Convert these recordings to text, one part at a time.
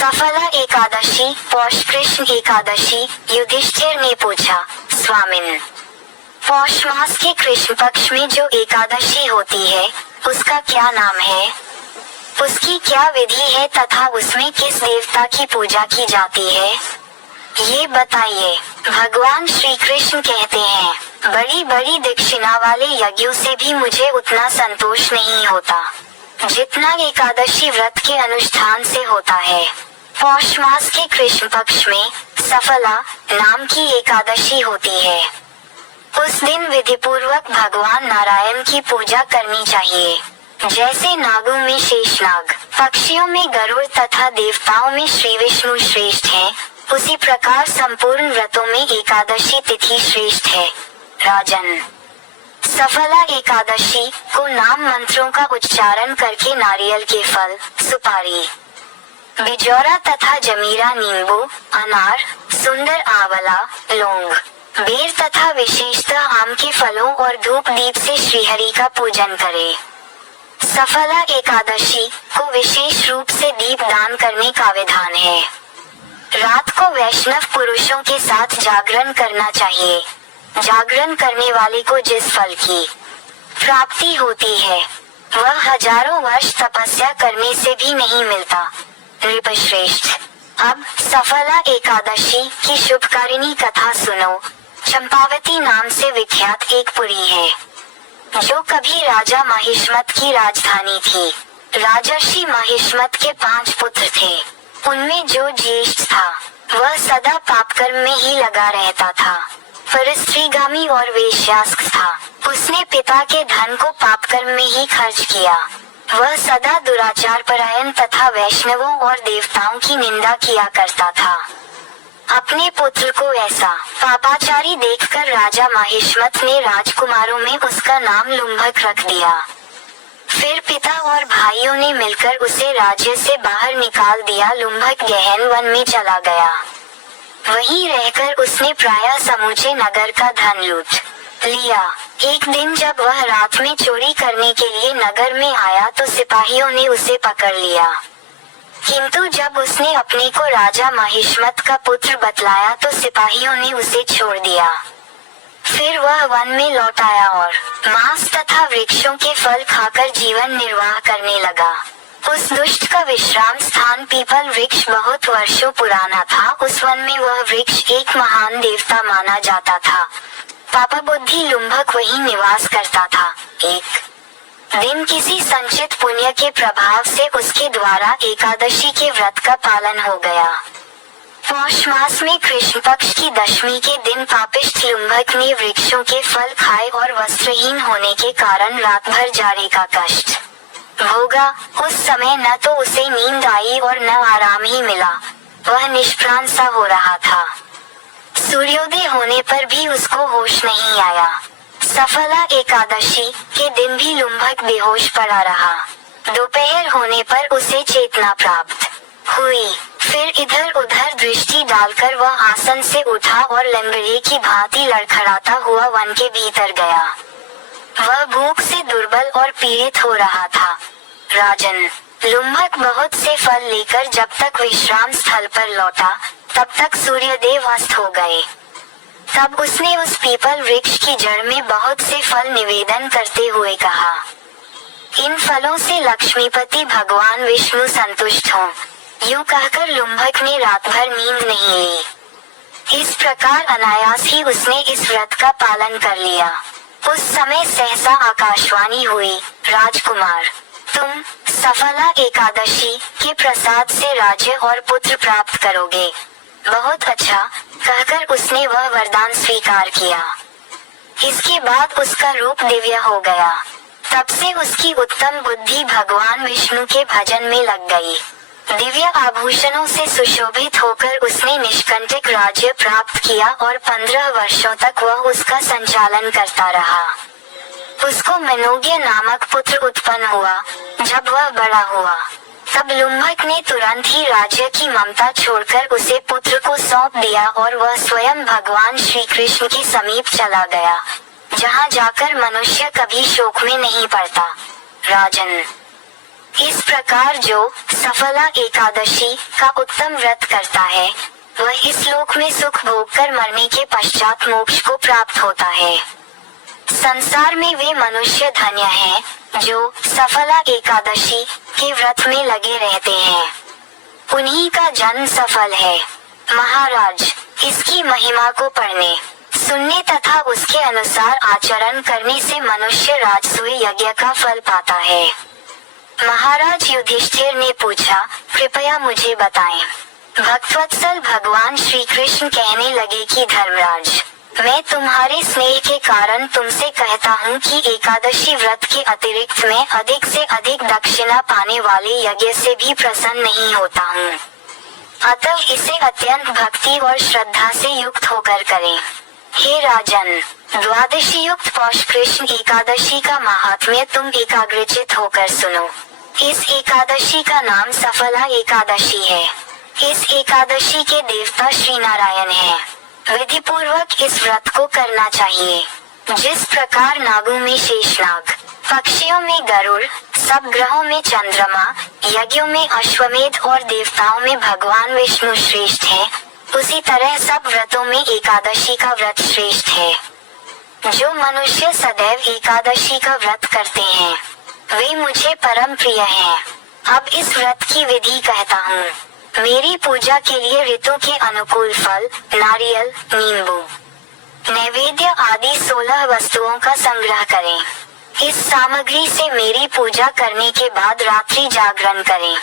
सफला एकादशी, पौष कृष्ण एकादशी। युधिष्ठिर ने पूछा, स्वामिन, पौष मास के कृष्ण पक्ष में जो एकादशी होती है उसका क्या नाम है? उसकी क्या विधि है तथा उसमें किस देवता की पूजा की जाती है? ये बताइए। भगवान श्री कृष्ण कहते हैं, बड़ी बड़ी दक्षिणा वाले यज्ञों से भी मुझे उतना संतोष नहीं होता जितना एकादशी व्रत के अनुष्ठान से होता है। पौष मास के कृष्ण पक्ष में सफला नाम की एकादशी होती है। उस दिन विधिपूर्वक भगवान नारायण की पूजा करनी चाहिए। जैसे नागों में शेषनाग, पक्षियों में गरुड़ तथा देवताओं में श्री विष्णु श्रेष्ठ हैं, उसी प्रकार संपूर्ण व्रतों में एकादशी तिथि श्रेष्ठ है। राजन, सफला एकादशी को नाम मंत्रों का उच्चारण करके नारियल के फल, सुपारी, बिजौरा तथा जमीरा, नींबू, अनार, सुंदर आंवला, लौंग, बेर तथा विशेषतः आम के फलों और धूप दीप से श्रीहरि का पूजन करें। सफला एकादशी को विशेष रूप से दीप दान करने का विधान है। रात को वैष्णव पुरुषों के साथ जागरण करना चाहिए। जागरण करने वाले को जिस फल की प्राप्ति होती है वह हजारों वर्ष तपस्या करने से भी नहीं मिलता। नृपश्रेष्ठ, अब सफला एकादशी की शुभकारिणी कथा सुनो। चंपावती नाम से विख्यात एक पुरी है जो कभी राजा महिष्मत की राजधानी थी। राजर्षि महिष्मत के 5 पुत्र थे। उनमें जो ज्येष्ठ था वह सदा पापकर्म में ही लगा रहता था, परस्त्रीगामी और वेश्यास्क था। उसने पिता के धन को पापकर्म में ही खर्च किया। वह सदा दुराचार परायण तथा वैष्णवों और देवताओं की निंदा किया करता था। अपने पुत्र को ऐसा पापाचारी देखकर राजा महिष्मत ने राजकुमारों में उसका नाम लुम्भक रख दिया। फिर पिता और भाइयों ने मिलकर उसे राज्य से बाहर निकाल दिया। लुम्भक गहन वन में चला गया। वहीं रहकर उसने प्रायः समूचे नगर का धन लूट लिया। एक दिन जब वह रात में चोरी करने के लिए नगर में आया तो सिपाहियों ने उसे पकड़ लिया। किंतु जब उसने अपने को राजा महिष्मत का पुत्र बतलाया तो सिपाहियों ने उसे छोड़ दिया। फिर वह वन में लौट आया और मांस तथा वृक्षों के फल खाकर जीवन निर्वाह करने लगा। उस दुष्ट का विश्राम स्थान पीपल वृक्ष बहुत वर्षों पुराना था। उस वन में वह वृक्ष एक महान देवता माना जाता था। पापबुद्धि लुम्भक वहीं निवास करता था। एक दिन किसी संचित पुण्य के प्रभाव से उसके द्वारा एकादशी के व्रत का पालन हो गया। पौष मास में कृष्ण पक्ष की दशमी के दिन पापिष्ठ लुम्भक ने वृक्षों के फल खाए और वस्त्रहीन होने के कारण रात भर जाड़े का कष्ट भोगा। उस समय न तो उसे नींद आई और न आराम ही मिला। वह निष्प्राण सा हो रहा था। सूर्योदय होने पर भी उसको होश नहीं आया। सफला एकादशी के दिन भी लुम्भक बेहोश पड़ा रहा। दोपहर होने पर उसे चेतना प्राप्त हुई। फिर इधर उधर दृष्टि डालकर वह आसन से उठा और लंगड़े की भांति लड़खड़ाता हुआ वन के भीतर गया। वह भूख से दुर्बल और पीड़ित हो रहा था। राजन, लुम्भक बहुत से फल लेकर जब तक विश्राम स्थल पर लौटा तब तक सूर्यदेव अस्त हो गए। तब उसने उस पीपल वृक्ष की जड़ में बहुत से फल निवेदन करते हुए कहा, इन फलों से लक्ष्मीपति भगवान विष्णु संतुष्ट हों। यूं कहकर लुम्भक ने रात भर नींद नहीं ली। इस प्रकार अनायास ही उसने इस व्रत का पालन कर लिया। उस समय सहसा आकाशवाणी हुई, राजकुमार, तुम सफला एकादशी के प्रसाद से राज्य और पुत्र प्राप्त करोगे। बहुत अच्छा, कहकर उसने वह वरदान स्वीकार किया। इसके बाद उसका रूप दिव्य हो गया। तब से उसकी उत्तम बुद्धि भगवान विष्णु के भजन में लग गई। दिव्य आभूषणों से सुशोभित होकर उसने निष्कंटक राज्य प्राप्त किया और 15 वर्षों तक वह उसका संचालन करता रहा। उसको मनोज्ञ नामक पुत्र उत्पन्न हुआ। जब वह बड़ा हुआ तब लुम्भक ने तुरंत ही राज्य की ममता छोड़कर उसे पुत्र को सौंप दिया और वह स्वयं भगवान श्री कृष्ण के समीप चला गया, जहाँ जाकर मनुष्य कभी शोक में नहीं पड़ता। राजन, इस प्रकार जो सफला एकादशी का उत्तम व्रत करता है वह इस लोक में सुख भोग कर मरने के पश्चात मोक्ष को प्राप्त होता है। संसार में वे मनुष्य धन्य हैं जो सफला एकादशी के व्रत में लगे रहते हैं, उन्हीं का जन्म सफल है। महाराज, इसकी महिमा को पढ़ने सुनने तथा उसके अनुसार आचरण करने से मनुष्य राजसूय यज्ञ का फल पाता है। महाराज युधिष्ठिर ने पूछा, कृपया मुझे बताएं। भक्तवत्सल भगवान श्री कृष्ण कहने लगे कि धर्मराज, मैं तुम्हारे स्नेह के कारण तुमसे कहता हूँ कि एकादशी व्रत के अतिरिक्त मैं अधिक से अधिक दक्षिणा पाने वाले यज्ञ से भी प्रसन्न नहीं होता हूँ। अतः इसे अत्यंत भक्ति और श्रद्धा से युक्त होकर करें। हे राजन, द्वादशी युक्त पौष कृष्ण एकादशी का महात्म्य तुम एकाग्रचित होकर सुनो। इस एकादशी का नाम सफला एकादशी है। इस एकादशी के देवता श्री नारायण हैं। विधि पूर्वक इस व्रत को करना चाहिए। जिस प्रकार नागों में शेषनाग, पक्षियों में गरुड़, सब ग्रहों में चंद्रमा, यज्ञों में अश्वमेध और देवताओं में भगवान विष्णु श्रेष्ठ है, उसी तरह सब व्रतों में एकादशी का व्रत श्रेष्ठ है। जो मनुष्य सदैव एकादशी का व्रत करते हैं वे मुझे परम प्रिय हैं। अब इस व्रत की विधि कहता हूँ। मेरी पूजा के लिए ऋतु के अनुकूल फल, नारियल, नींबू, नैवेद्य आदि 16 वस्तुओं का संग्रह करें। इस सामग्री से मेरी पूजा करने के बाद रात्रि जागरण करें।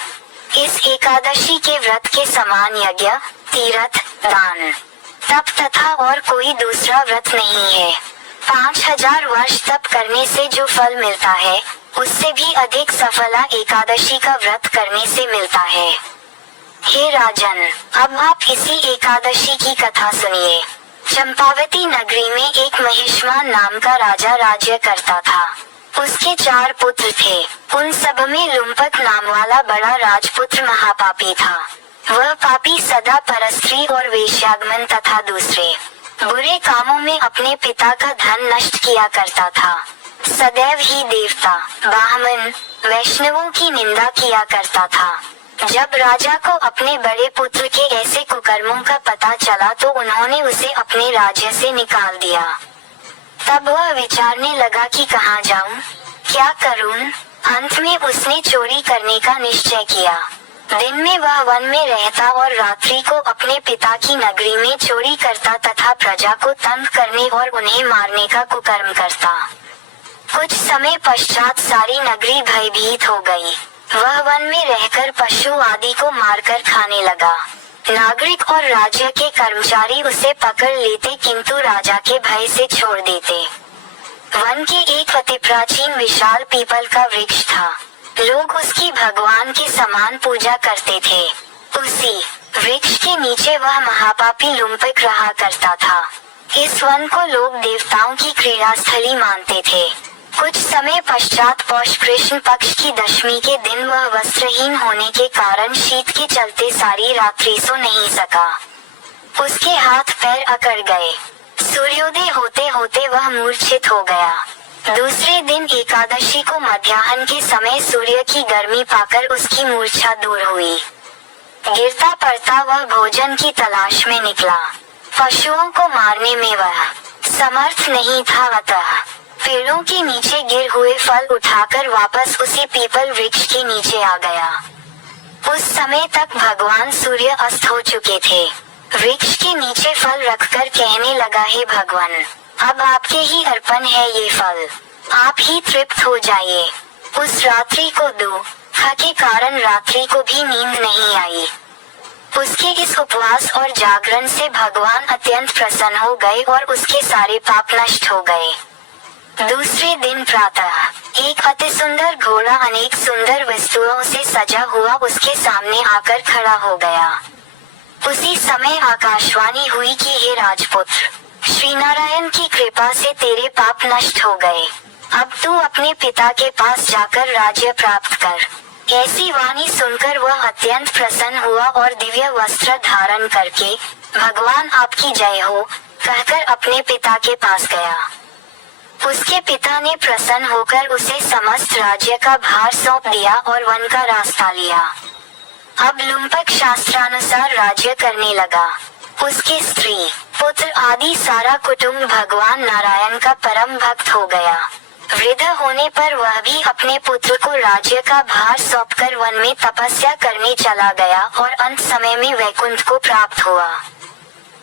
इस एकादशी के व्रत के समान यज्ञ, तीर्थ, दान, तप तथा और कोई दूसरा व्रत नहीं है। 5000 वर्ष तप करने से जो फल मिलता है उससे भी अधिक सफला एकादशी का व्रत करने से मिलता है। हे राजन, अब आप इसी एकादशी की कथा सुनिए। चंपावती नगरी में एक महिष्मान नाम का राजा राज्य करता था। उसके 4 पुत्र थे। उन सब में लुम्पक नाम वाला बड़ा राजपुत्र महापापी था। वह पापी सदा परस्त्री और वेश्यागमन तथा दूसरे बुरे कामों में अपने पिता का धन नष्ट किया करता था। सदैव ही देवता, ब्राह्मण, वैष्णवों की निंदा किया करता था। जब राजा को अपने बड़े पुत्र के ऐसे कुकर्मों का पता चला तो उन्होंने उसे अपने राज्य से निकाल दिया। तब वह विचारने लगा कि कहाँ जाऊं, क्या करूं। अंत में उसने चोरी करने का निश्चय किया। दिन में वह वन में रहता और रात्रि को अपने पिता की नगरी में चोरी करता तथा प्रजा को तंग करने और उन्हें मारने का कुकर्म करता। कुछ समय पश्चात सारी नगरी भयभीत हो गई। वह वन में रहकर पशु आदि को मारकर खाने लगा। नागरिक और राज्य के कर्मचारी उसे पकड़ लेते किंतु राजा के भय से छोड़ देते। वन के एक अति प्राचीन विशाल पीपल का वृक्ष था। लोग उसकी भगवान के समान पूजा करते थे। उसी वृक्ष के नीचे वह महापापी लुम्पक रहा करता था। इस वन को लोग देवताओं की क्रीड़ा स्थली मानते थे। कुछ समय पश्चात पौष कृष्ण पक्ष की दशमी के दिन वह वस्त्रहीन होने के कारण शीत के चलते सारी रात्रि सो नहीं सका। उसके हाथ पैर अकड़ गए। सूर्योदय होते होते वह मूर्छित हो गया। दूसरे दिन एकादशी को मध्याह्न के समय सूर्य की गर्मी पाकर उसकी मूर्छा दूर हुई। गिरता पड़ता वह भोजन की तलाश में निकला। पशुओं को मारने में वह समर्थ नहीं था, अतः पेड़ों के नीचे गिर हुए फल उठाकर वापस उसी पीपल वृक्ष के नीचे आ गया। उस समय तक भगवान सूर्य अस्त हो चुके थे। वृक्ष के नीचे फल रखकर कहने लगा, हे भगवान, अब आपके ही अर्पण है ये फल, आप ही तृप्त हो जाइए। उस रात्रि को दुख के कारण रात्रि को भी नींद नहीं आई। उसके इस उपवास और जागरण से भगवान अत्यंत प्रसन्न हो गए और उसके सारे पाप नष्ट हो गए। दूसरे दिन प्रातः एक अति सुंदर घोड़ा अनेक सुंदर वस्तुओं से सजा हुआ उसके सामने आकर खड़ा हो गया। उसी समय आकाशवाणी हुई कि हे राजपुत्र, श्री नारायण की कृपा से तेरे पाप नष्ट हो गए। अब तू अपने पिता के पास जाकर राज्य प्राप्त कर। ऐसी वाणी सुनकर वह अत्यंत प्रसन्न हुआ और दिव्य वस्त्र धारण करके भगवान आपकी जय हो कहकर अपने पिता के पास गया। उसके पिता ने प्रसन्न होकर उसे समस्त राज्य का भार सौंप दिया और वन का रास्ता लिया। अब लुम्पक शास्त्रानुसार राज्य करने लगा। उसकी स्त्री, पुत्र आदि सारा कुटुंब भगवान नारायण का परम भक्त हो गया। वृद्ध होने पर वह भी अपने पुत्र को राज्य का भार सौंपकर वन में तपस्या करने चला गया और अंत समय में वैकुंठ को प्राप्त हुआ।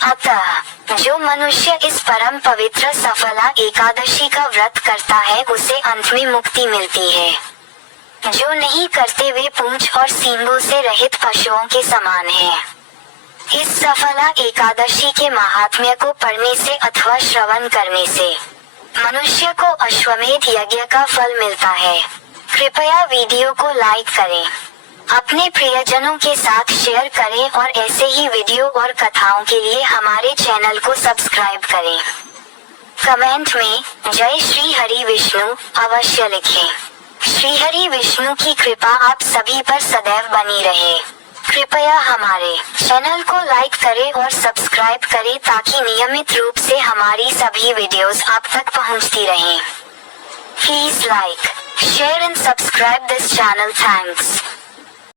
अतः जो मनुष्य इस परम पवित्र सफला एकादशी का व्रत करता है उसे अंत में मुक्ति मिलती है। जो नहीं करते वे पूंछ और सींगों से रहित पशुओं के समान हैं। इस सफला एकादशी के महात्म्य को पढ़ने से अथवा श्रवण करने से मनुष्य को अश्वमेध यज्ञ का फल मिलता है। कृपया वीडियो को लाइक करें, अपने प्रियजनों के साथ शेयर करें और ऐसे ही वीडियो और कथाओं के लिए हमारे चैनल को सब्सक्राइब करें। कमेंट में जय श्री हरि विष्णु अवश्य लिखें। श्री हरि विष्णु की कृपा आप सभी पर सदैव बनी रहे। कृपया हमारे चैनल को लाइक करें और सब्सक्राइब करें ताकि नियमित रूप से हमारी सभी वीडियोस आप तक पहुंचती रहें। Please like, share and subscribe this channel. Thanks.